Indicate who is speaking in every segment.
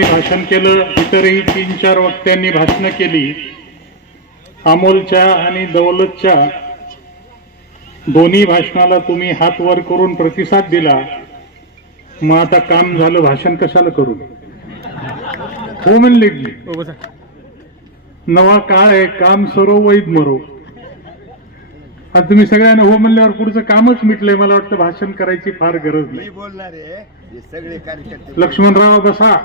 Speaker 1: भाषण केलं इतरही तीन चार वक्त्यांनी भाषणं केली. अमोलच्या आणि दौलतच्या दोन्ही भाषणाला तुम्ही हात वर करून प्रतिसाद दिला. मग आता काम झालं भाषण कशाला करू? हो म्हणले नवा काळ आहे काम सरो वैद मरो. आता तुम्ही सगळ्यांना हो म्हणल्यावर पुढचं कामच मिटलंय मला वाटतं भाषण करायची फार गरज नाही. लक्ष्मणराव बसा.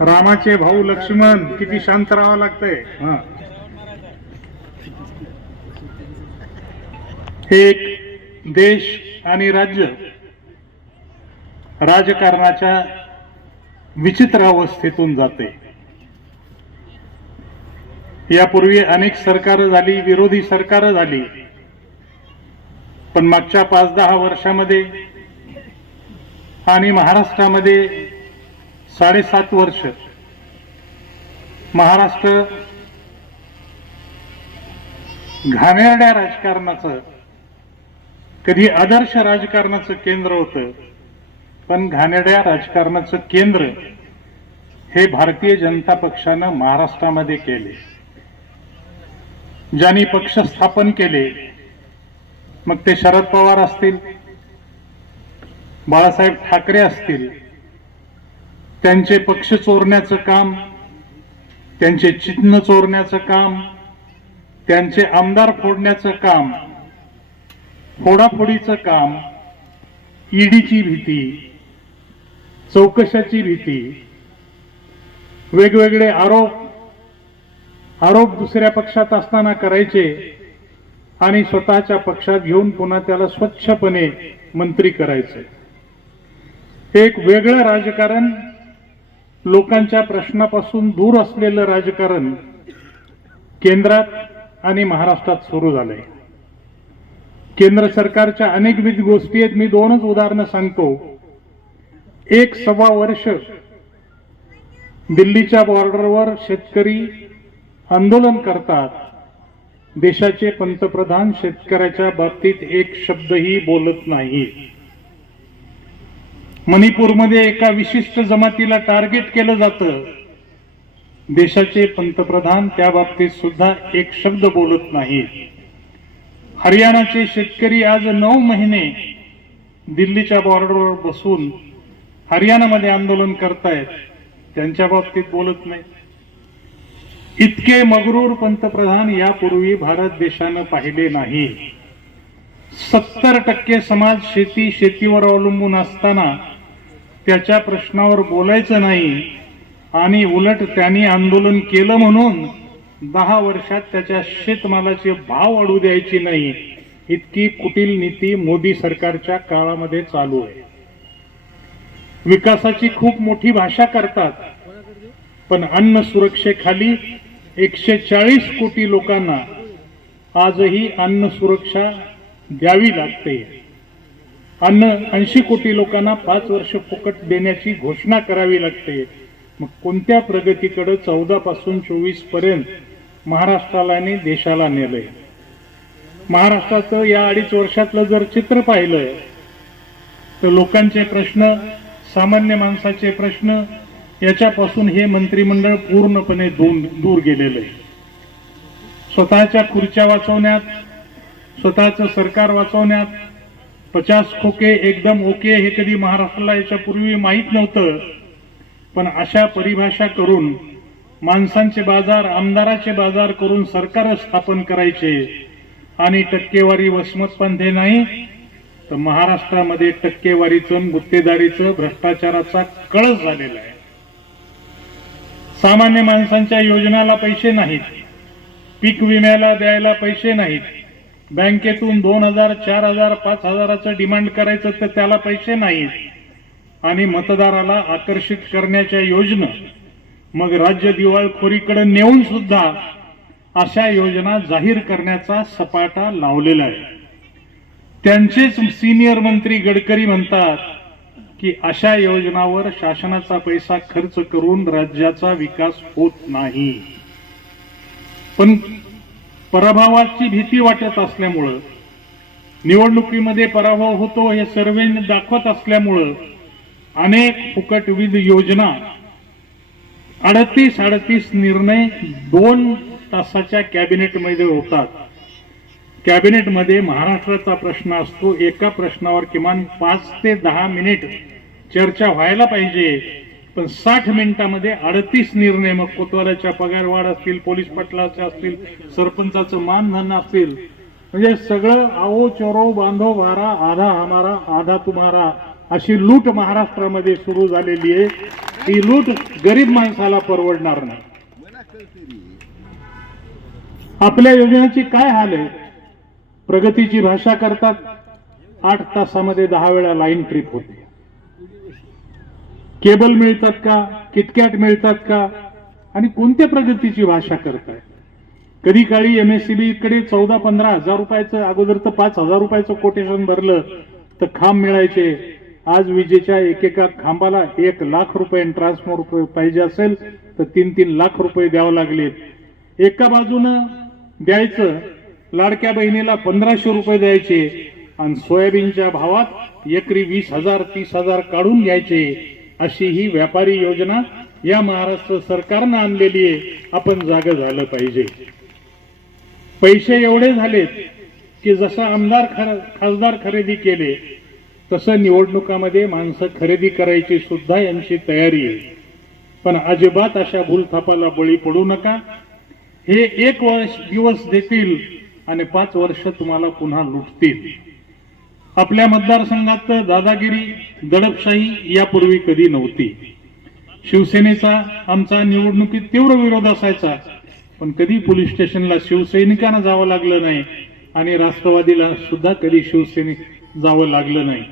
Speaker 1: रामाचे भाऊ लक्ष्मण किती शांत राहावं लागतंय. हे. एक देश आणि राज्य राजकारणाच्या विचित्र अवस्थेतून जाते. यापूर्वी अनेक सरकार झाली विरोधी सरकार झाली. पण मागच्या पाच दहा वर्षामध्ये आणि महाराष्ट्रामध्ये साडेसात वर्ष महाराष्ट्र घाणेरड्या राजकारणाचं कधी आदर्श राजकारणाचं केंद्र होतं पण घाणेरड्या राजकारणाचं केंद्र हे भारतीय जनता पक्षानं महाराष्ट्रामध्ये केले. ज्यांनी पक्ष स्थापन केले मग ते शरद पवार असतील बाळासाहेब ठाकरे असतील त्यांचे पक्ष चोरण्याचं काम त्यांचे चिन्ह चोरण्याचं काम त्यांचे आमदार फोडण्याचं काम फोडाफोडीचं काम ईडीची भीती चौकशाची भीती वेगवेगळे आरोप आरोप दुसऱ्या पक्षात असताना करायचे आणि स्वतःच्या पक्षात घेऊन पुन्हा त्याला स्वच्छपणे मंत्री करायचे. एक वेगळं राजकारण लोकांच्या प्रश्नापासून दूर असलेलं राजकारण केंद्रात आणि महाराष्ट्रात सुरू झालंय. केंद्र सरकारच्या अनेकविध गोष्टी आहेत. मी दोनच उदाहरणं सांगतो. एक सव्वा वर्ष दिल्लीच्या बॉर्डरवर शेतकरी आंदोलन करतात. देशाचे पंतप्रधान शेतकऱ्याच्या बाबतीत एक शब्दही बोलत नाही मणिपूरमध्ये एका विशिष्ट जमातीला टार्गेट केलं जातं. देशाचे पंतप्रधान त्या बाबतीत सुद्धा एक शब्द बोलत नाही हरियाणाचे शेतकरी आज नऊ महिने दिल्लीच्या बॉर्डरवर बसून हरियाणामध्ये आंदोलन करतायत. त्यांच्या बाबतीत बोलत नाही. इतके मगरूर पंतप्रधान यापूर्वी भारत देशानं पाहिले नाही. सत्तर टक्के समाज शेती शेतीवर अवलंबून असताना त्याच्या प्रश्नावर बोलायचं नाही आणि उलट त्यांनी आंदोलन केलं म्हणून दहा वर्षात त्याच्या शेतमालाचे भाव वाढू द्यायची नाही. इतकी कुटील नीती मोदी सरकारच्या काळामध्ये चालू आहे. विकासाची खूप मोठी भाषा करतात पण अन्न सुरक्षेखाली एकशे चाळीस कोटी लोकांना आजही अन्न सुरक्षा द्यावी लागते. अन्न ऐंशी कोटी लोकांना पाच वर्ष फुकट देण्याची घोषणा करावी लागते. मग कोणत्या प्रगतीकडे चौदा पासून चोवीसपर्यंत महाराष्ट्राला आणि देशाला नेलंय? महाराष्ट्राचं या अडीच वर्षातलं जर चित्र पाहिलं तर लोकांचे प्रश्न सामान्य माणसाचे प्रश्न याच्यापासून हे मंत्रिमंडळ पूर्णपणे दूर दूर गेलेलं आहे. स्वतःच्या खुर्च्या वाचवण्यात स्वतःचं सरकार वाचवण्यात पचास खोके एकदम ओके हे कधी महाराष्ट्राला याच्या पूर्वी माहीत नव्हतं. पण अशा परिभाषा करून माणसांचे बाजार आमदाराचे बाजार करून सरकार स्थापन करायचे. आणि टक्केवारी वसमत पंथे नाही तर महाराष्ट्रामध्ये टक्केवारीचं गुत्तेदारीचं भ्रष्टाचाराचा कळस झालेला आहे. सामान्य माणसांच्या योजनाला पैसे नाहीत. पीक विम्याला द्यायला पैसे नाहीत. बँकेतून दोन हजार चार हजार पाच हजाराचं डिमांड करायचं तर त्याला पैसे नाहीत. आणि मतदाराला आकर्षित करण्याच्या योजना. मग राज्य दिवाळखोरीकडे नेऊन सुद्धा अशा योजना जाहीर करण्याचा सपाटा लावलेला आहे. त्यांचेच सिनियर मंत्री गडकरी म्हणतात की अशा योजनावर शासनाचा पैसा खर्च करून राज्याचा विकास होत नाही. पण पराभवाची भीती वाटत असल्यामुळं निवडणुकीमध्ये पराभव होतो हे सर्वें दाखवत असल्यामुळं अनेक फुकटविध योजना अडतीस अडतीस निर्णय दोन तासाच्या कॅबिनेटमध्ये होतात. कॅबिनेटमध्ये महाराष्ट्राचा प्रश्न असतो एका प्रश्नावर किमान पाच ते दहा मिनिट चर्चा व्हायला पाहिजे. पण साठ मिनिटामध्ये अडतीस निर्णय मग कोतवालाच्या पगारवाढ असतील पोलीस पटलाचे असतील सरपंचाचं मानधन असतील. म्हणजे सगळं आओ चोरो बांधो वारा आधा हमारा आधा तुम्हारा अशी लूट महाराष्ट्रामध्ये सुरू झालेली आहे. ही लूट गरीब माणसाला परवडणार नाही. आपल्या योजनेची काय हाल आहे? प्रगतीची भाषा करतात. आठ तासामध्ये दहा वेळा लाईन ट्रिप होते. केबल मिळतात का? किटकॅट मिळतात का? आणि कोणत्या प्रगतीची भाषा करताय? कधी काळी एमएससीबी कडे चौदा पंधरा हजार रुपयाचं अगोदर तर पाच हजार रुपयाचं कोटेशन भरलं तर खांब मिळायचे. आज विजेच्या एकेका खांबाला एक लाख रुपये ट्रान्सफॉर्मर पाहिजे असेल तर तीन तीन लाख रुपये द्यावं लागलेत एका बाजूनं द्यायचं लाडक्या बहिणीला पंधराशे रुपये द्यायचे आणि सोयाबीनच्या भावात एकरी वीस हजार तीस हजार काढून घ्यायचे. अशी ही व्यापारी योजना या महाराष्ट्र सरकारनं आणलेली आहे. आपण जाग झालं पाहिजे. पैसे एवढे झालेत की जसं आमदार खर खासदार खरेदी केले तसं निवडणुकामध्ये माणसं खरेदी करायची सुद्धा यांची तयारी आहे. पण अजिबात अशा भूलथापाला बळी पडू नका. हे एक वर्ष दिवस देतील आणि पाच वर्ष तुम्हाला पुन्हा लुटतील. आपल्या मतदारसंघात तर दादागिरी दडपशाही यापूर्वी कधी नव्हती. शिवसेनेचा आमचा निवडणुकीत तीव्र विरोध असायचा पण कधी पोलीस स्टेशनला शिवसैनिकांना जावं लागलं नाही आणि राष्ट्रवादीला सुद्धा कधी शिवसैनिक जावं लागलं नाही.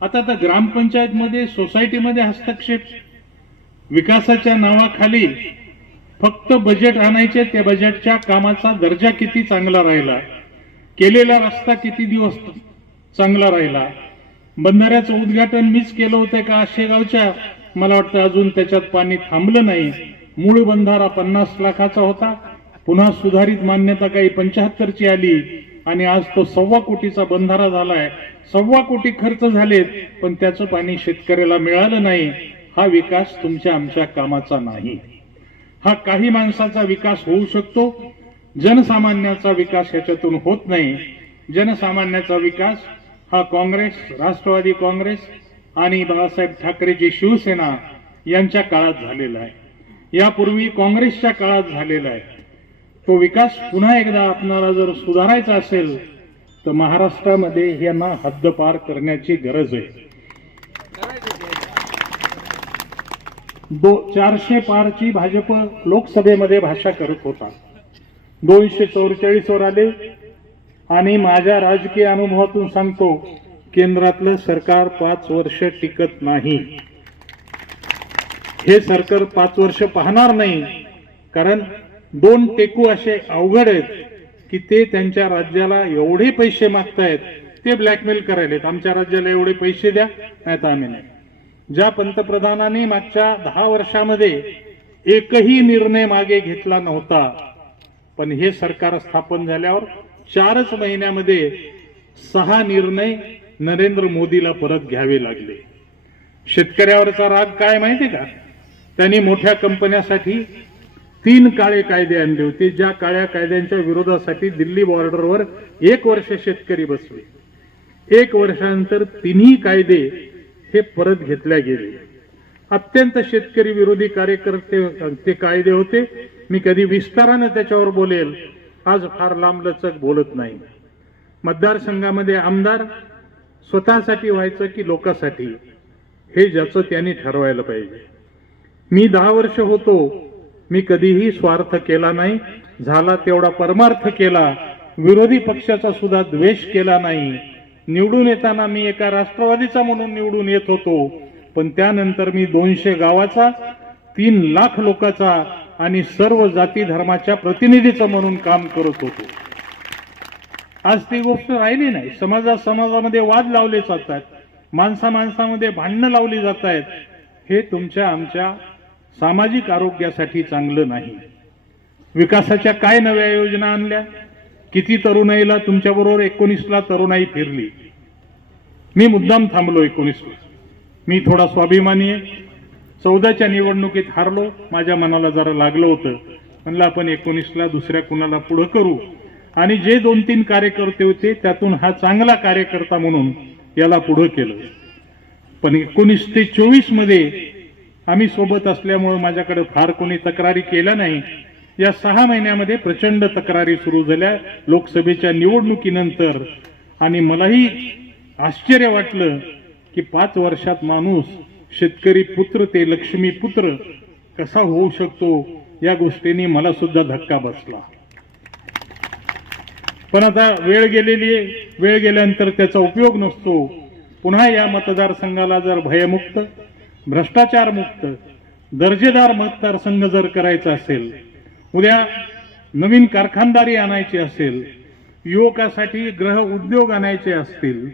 Speaker 1: आता तर ग्रामपंचायतमध्ये सोसायटीमध्ये हस्तक्षेप. विकासाच्या नावाखाली फक्त बजेट आणायचे त्या बजेटच्या कामाचा दर्जा किती चांगला राहिला केलेला रस्ता किती दिवस चांगला राहिला. बंधाऱ्याचं उद्घाटन मीच केलं होतं का आशेगावच्या मला वाटतं अजून त्याच्यात पाणी थांबलं नाही. मूळ बंधारा पन्नास लाखाचा होता. पुन्हा सुधारित मान्यता काही पंच्याहत्तरची आली. आणि आज तो सव्वा कोटीचा बंधारा झालाय. सव्वा कोटी खर्च झालेत पण त्याचं पाणी शेतकऱ्याला मिळालं नाही. हा विकास तुमच्या आमच्या कामाचा नाही. हा काही माणसाचा विकास होऊ शकतो. जनसामान्याचा विकास ह्याच्यातून होत नाही. जनसामान्याचा विकास हा काँग्रेस राष्ट्रवादी काँग्रेस आणि बाळासाहेब ठाकरेची शिवसेना यांच्या काळात झालेला आहे. यापूर्वी काँग्रेसच्या काळात झालेला आहे. तो विकास पुन्हा एकदा आपणाला जर सुधारायचा असेल तर महाराष्ट्रामध्ये यांना हद्दपार करण्याची गरज आहे. दो चारशे पारची भाजप लोकसभेमध्ये भाषा करत होता. दोनशे चौवेचाळीसवर आले आणि माझ्या राजकीय अनुभवातून सांगतो केंद्रातलं सरकार पाच वर्ष टिकत नाही. हे सरकार पाच वर्ष पाहणार नाही कारण दोन टेकू असे अवघड आहेत की ते त्यांच्या राज्याला एवढे पैसे मागतायत ते ब्लॅकमेल करायलेत आमच्या राज्याला एवढे पैसे द्या नाही तर आम्ही नाही. ज्या पंतप्रधानांनी मागच्या दहा वर्षामध्ये एकही निर्णय मागे घेतला नव्हता पण हे सरकार स्थापन झाल्यावर चारच महिन्यामध्ये सहा निर्णय नरेंद्र मोदीला परत घ्यावे लागले. शेतकऱ्यावरचा राग काय माहिती का? त्यांनी मोठ्या कंपन्यासाठी तीन काळे कायदे आणले होते ज्या काळ्या कायद्यांच्या विरोधासाठी दिल्ली बॉर्डरवर एक वर्ष शेतकरी बसले. एक वर्षानंतर तिन्ही कायदे हे परत घेतल्या गेले. अत्यंत शेतकरी विरोधी कार्यकर्ते ते कायदे होते. मी कधी विस्तारानं त्याच्यावर बोलेल. आज फार लांबलचक बोलत नाही. मतदारसंघामध्ये आमदार स्वतःसाठी व्हायचं की लोकांसाठी? हे ज्याचं त्यांनी ठरवायला पाहिजे. मी दहा वर्ष होतो मी कधीही स्वार्थ केला नाही. झाला तेवढा परमार्थ केला. विरोधी पक्षाचा सुद्धा द्वेष केला नाही. निवडून येताना मी एका राष्ट्रवादीचा म्हणून निवडून येत होतो. पण त्यानंतर मी दोनशे गावाचा तीन लाख लोकांचा आणि सर्व जाती धर्माच्या प्रतिनिधीचं म्हणून काम करत होतो. आज ती गोष्ट राहिली नाही. समाजा समाजामध्ये वाद लावले जात आहेत माणसा माणसामध्ये भांडणं लावली जात आहेत हे तुमच्या आमच्या सामाजिक आरोग्यासाठी चांगलं नाही. विकासाच्या काय नव्या योजना आणल्या? किती तरुणाईला तुमच्याबरोबर एकोणीसला तरुणाई फिरली? मी मुद्दाम थांबलो एकोणीसला. मी थोडा स्वाभिमानी आहे. चौदाच्या निवडणुकीत हारलो माझ्या मनाला जरा लागलं होतं. म्हणलं आपण एकोणीसला दुसऱ्या कुणाला पुढं करू? आणि जे दोन तीन कार्यकर्ते होते त्यातून हा चांगला कार्यकर्ता म्हणून याला पुढं केलं. पण एकोणीस ते चोवीसमध्ये आम्ही सोबत असल्यामुळे माझ्याकडे फार कोणी तक्रारी केल्या नाही. या सहा महिन्यामध्ये प्रचंड तक्रारी सुरू झाल्या. लोकसभेच्या निवडणुकीनंतर. आणि मलाही आश्चर्य वाटलं की पाच वर्षात माणूस शेतकरी पुत्र ते लक्ष्मी पुत्र कसा होऊ शकतो या गोष्टीने मला सुद्धा धक्का बसला. पण आता वेळ गेलेली आहे. वेळ गेल्यानंतर त्याचा उपयोग नसतो. पुन्हा या मतदारसंघाला जर भयमुक्त भ्रष्टाचारमुक्त दर्जेदार मतदारसंघ जर करायचा असेल उद्या नवीन कारखानदारी आणायची असेल युवकासाठी ग्रह उद्योग आणायचे असतील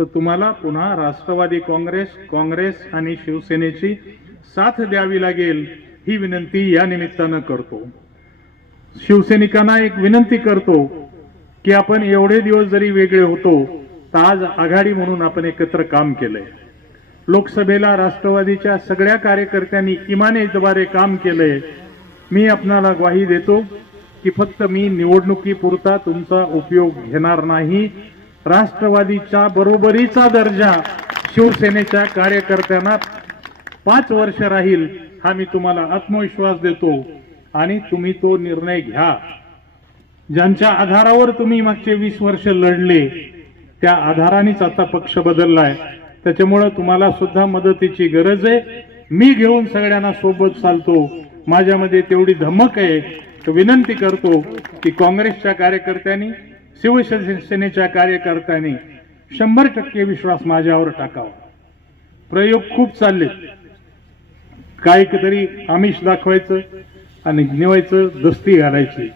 Speaker 1: तर तुम्हाला पुन्हा राष्ट्रवादी काँग्रेस काँग्रेस आणि शिवसेनेची साथ द्यावी लागेल ही विनंती या निमित्तानं करतो. शिवसैनिकांना एक विनंती करतो की आपण एवढे दिवस जरी वेगळे होतो तर आज आघाडी म्हणून आपण एकत्र काम केलंय. लोकसभेला राष्ट्रवादीच्या सगळ्या कार्यकर्त्यांनी इमानेद्वारे काम केलंय. मी आपणाला ग्वाही देतो की फक्त मी निवडणुकीपुरता तुमचा उपयोग घेणार नाही राष्ट्रवादीच्या बरोबरीचा दर्जा शिवसेनेच्या कार्यकर्त्यांना पाच वर्ष राहील हा मी तुम्हाला आत्मविश्वास देतो आणि तुम्ही तो निर्णय घ्या. ज्यांच्या आधारावर तुम्ही मागचे वीस वर्ष लढले त्या आधारानेच आता पक्ष बदललाय. त्याच्यामुळं तुम्हाला सुद्धा मदतीची गरज आहे. मी घेऊन सगळ्यांना सोबत चालतो. माझ्यामध्ये तेवढी धमक आहे. विनंती करतो की काँग्रेसच्या कार्यकर्त्यांनी शिवसेनेच्या कार्यकर्त्यांनी शंभर टक्के विश्वास माझ्यावर टाकावा. प्रयोग खूप चालले. काय तरी आमिष दाखवायचं आणि निवायचं दस्ती घालायची.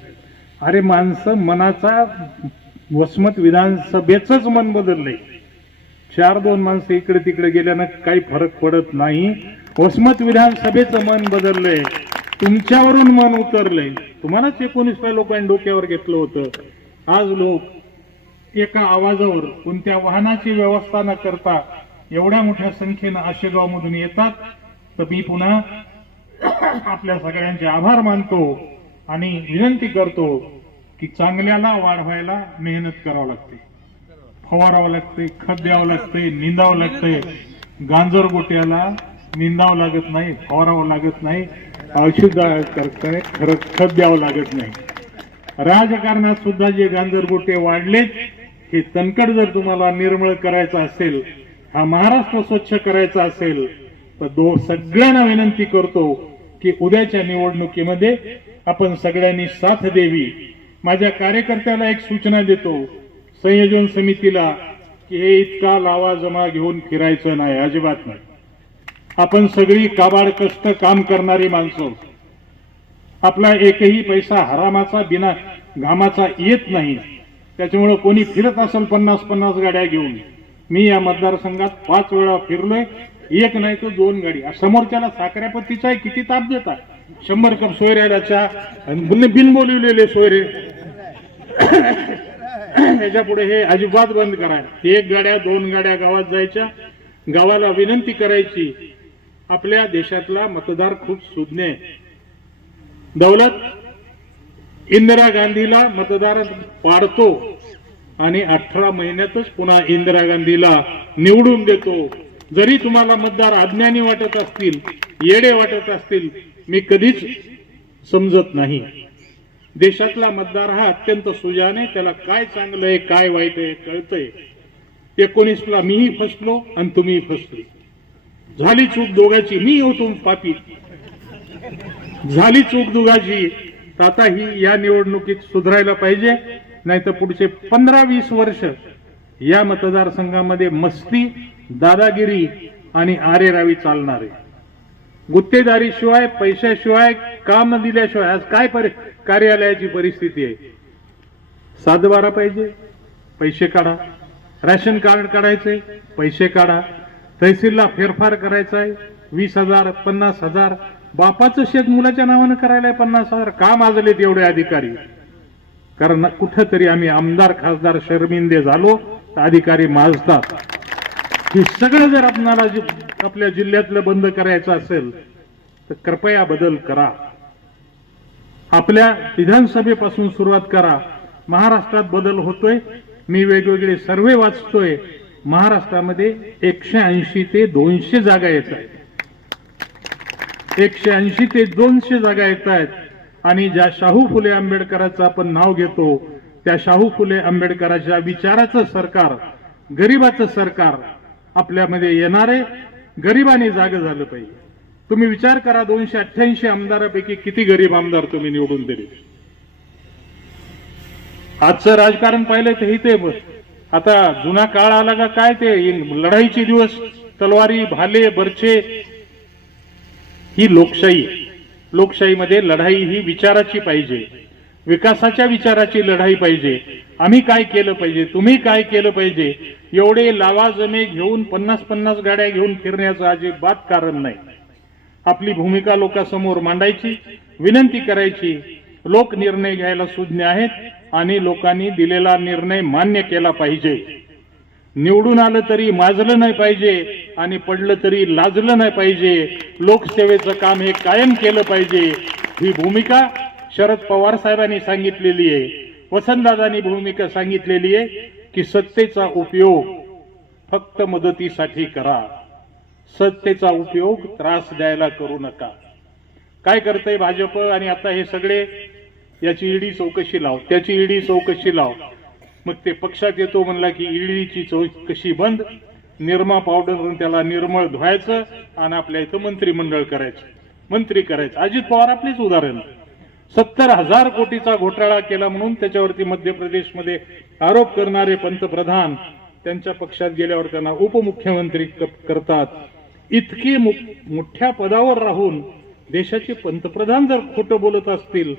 Speaker 1: अरे माणसं मनाचा वसमत विधानसभेचंच मन बदललंय. चार दोन माणसं इकडे तिकडे गेल्यानं काही फरक पडत नाही. वसमत विधानसभेचं मन बदललंय. तुमच्यावरून मन उतरलंय. तुम्हालाच एकोणीसव्या लोकांनी डोक्यावर घेतलं होतं. आज लोक एका आवाजावर कोणत्या वाहनाची व्यवस्था न करता एवढ्या मोठ्या संख्येनं आशेगाव मधून येतात तर मी पुन्हा आपल्या सगळ्यांचे आभार मानतो आणि विनंती करतो की चांगल्याला वाढ व्हायला मेहनत करावं लागते. फवारावं लागते खत द्यावं लागते निंदावं लागते. गांजर गोट्याला निंदावं लागत नाही फवारावं लागत नाही. औषध करताय खरं खत द्यावं लागत नाही. राजकारणात सुद्धा जे गांजर गोटे वाढलेत हे तणकड जर तुम्हाला निर्मळ करायचं असेल हा महाराष्ट्र स्वच्छ करायचा असेल तर दो सगळ्यांना विनंती करतो की उद्याच्या निवडणुकीमध्ये आपण सगळ्यांनी साथ द्यावी. माझ्या कार्यकर्त्याला एक सूचना देतो संयोजन समितीला की हे इतका लावा जमा घेऊन फिरायचं नाही अजिबात नाही. आपण सगळी काबाड कष्ट काम करणारी माणसं. आपला एकही पैसा हरामाचा बिना घामाचा येत नाही. त्याच्यामुळं कोणी फिरत असेल पन्नास पन्नास गाड्या घेऊन. मी या मतदारसंघात पाच वेळा फिरलोय एक नाही तर दोन गाडी. समोरच्याला साखऱ्यापत्तीचा किती ताप देतात? शंभर कप सोयऱ्याच्या बिन बोलवलेले सोयरे. ह्याच्या पुढे हे अजिबात बंद करा. एक गाड्या दोन गाड्या गावात जायच्या. गावाला विनंती करायची. आपल्या देशातला मतदार खूप सुज्ञ आहे. दौलत इंदिरा गांधीला मतदार पाडतो आणि अठरा महिन्यातच पुन्हा इंदिरा गांधीला निवडून देतो. जरी तुम्हाला मतदार अज्ञानी वाटत असतील येडे वाटत असतील मी कधीच समजत नाही. देशातला मतदार हा अत्यंत सुजाने त्याला काय चांगलं आहे काय वाईट आहे कळतंय. एकोणीसला मीही फसलो आणि तुम्ही फसले. झाली चूक दोघाची मी होतो पापी. झाली चूक दुगाची तर आता ही या निवडणुकीत सुधारायला पाहिजे. नाही तर पुढचे पंधरा वीस वर्ष या मतदारसंघामध्ये मस्ती दादागिरी आणि आरेरावी चालणार. आहे गुत्तेदारीशिवाय पैशाशिवाय काम दिल्याशिवाय आज काय परि कार्यालयाची परिस्थिती आहे? सातबारा पाहिजे पैसे काढा. राशन कार्ड काढायचंय पैसे काढा. तहसीलला फेरफार करायचा आहे वीस हजार पन्नास हजार बापाचं शेत मुलाच्या नावानं करायला पन्नास हजार का माजलेत एवढे अधिकारी? कारण कुठंतरी आम्ही आमदार खासदार शर्मिंदे झालो तर अधिकारी माजतात. हे सगळं जर आपणाला आपल्या जिल्ह्यातलं बंद करायचं असेल तर कृपया बदल करा. आपल्या विधानसभेपासून सुरुवात करा. महाराष्ट्रात बदल होतोय. मी वेगवेगळे सर्वे वाचतोय. महाराष्ट्रामध्ये एकशे ऐंशी ते दोनशे जागा येत आहेत. एकशे ऐंशी ते दोनशे जागा येत आहेत. आणि ज्या शाहू फुले आंबेडकरांचं आपण नाव घेतो त्या शाहू फुले आंबेडकरांच्या विचाराचं सरकार गरीबाचं सरकार आपल्यामध्ये येणारे गरिबाने जाग झालं पाहिजे. तुम्ही विचार करा दोनशे अठ्ठ्याऐंशी आमदारापैकी किती गरीब आमदार तुम्ही निवडून दिले आजचं राजकारण पाहिलं तर ही ते आता जुना काळ आला का काय ते? लढाईचे दिवस तलवारी भाले बर्चे ही लोकशाही. लोकशाहीमध्ये लढाई ही विचाराची पाहिजे. विकासाच्या विचाराची लढाई पाहिजे. आम्ही काय केलं पाहिजे? तुम्ही काय केलं पाहिजे? एवढे लावाजमे घेऊन पन्नास पन्नास गाड्या घेऊन फिरण्याचं अजिबात कारण नाही. आपली भूमिका लोकांसमोर मांडायची विनंती करायची. लोक निर्णय घ्यायला सुज्ञ आहेत आणि लोकांनी दिलेला निर्णय मान्य केला पाहिजे. निवडून आलं तरी माजलं नाही पाहिजे आणि पडलं तरी लाजलं नाही पाहिजे. लोकसेवेचं काम हे कायम केलं पाहिजे. ही भूमिका शरद पवार साहेबांनी सांगितलेली आहे. वसंतदादांनी भूमिका सांगितलेली आहे की सत्तेचा उपयोग फक्त मदतीसाठी करा. सत्तेचा उपयोग त्रास द्यायला करू नका. काय करतंय भाजप आणि आता हे सगळे? याची ईडी चौकशी लाव. त्याची ईडी चौकशी लाव. मग ते पक्षात येतो म्हणला की ईडीची चौकशी बंद? निर्मा पावडर त्याला निर्मळ धुवायचं आणि आपल्या इथं मंत्रिमंडळ करायचं. मंत्री करायचं. अजित पवार आपलेच उदाहरण. सत्तर हजार कोटीचा घोटाळा केला म्हणून त्याच्यावरती मध्य प्रदेशमध्ये आरोप करणारे पंतप्रधान त्यांच्या पक्षात गेल्यावर त्यांना उपमुख्यमंत्री करतात. इतके मोठ्या पदावर राहून देशाचे पंतप्रधान जर खोटं बोलत असतील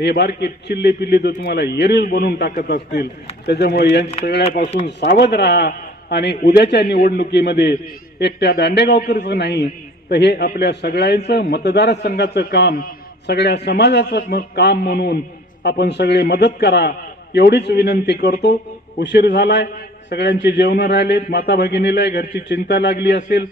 Speaker 1: हे बारके चिल्ले पिल्ले तर तुम्हाला येरील बनवून टाकत असतील. त्याच्यामुळे या सगळ्यापासून सावध राहा आणि उद्याच्या निवडणुकीमध्ये एकट्या दांडेगावकरचं नाही तर हे आपल्या सगळ्यांचं मतदारसंघाचं काम सगळ्या समाजाचं काम म्हणून आपण सगळे मदत करा एवढीच विनंती करतो. उशीर झालाय सगळ्यांची जेवणं राहिलेत माता भगिनीला घरची चिंता लागली असेल.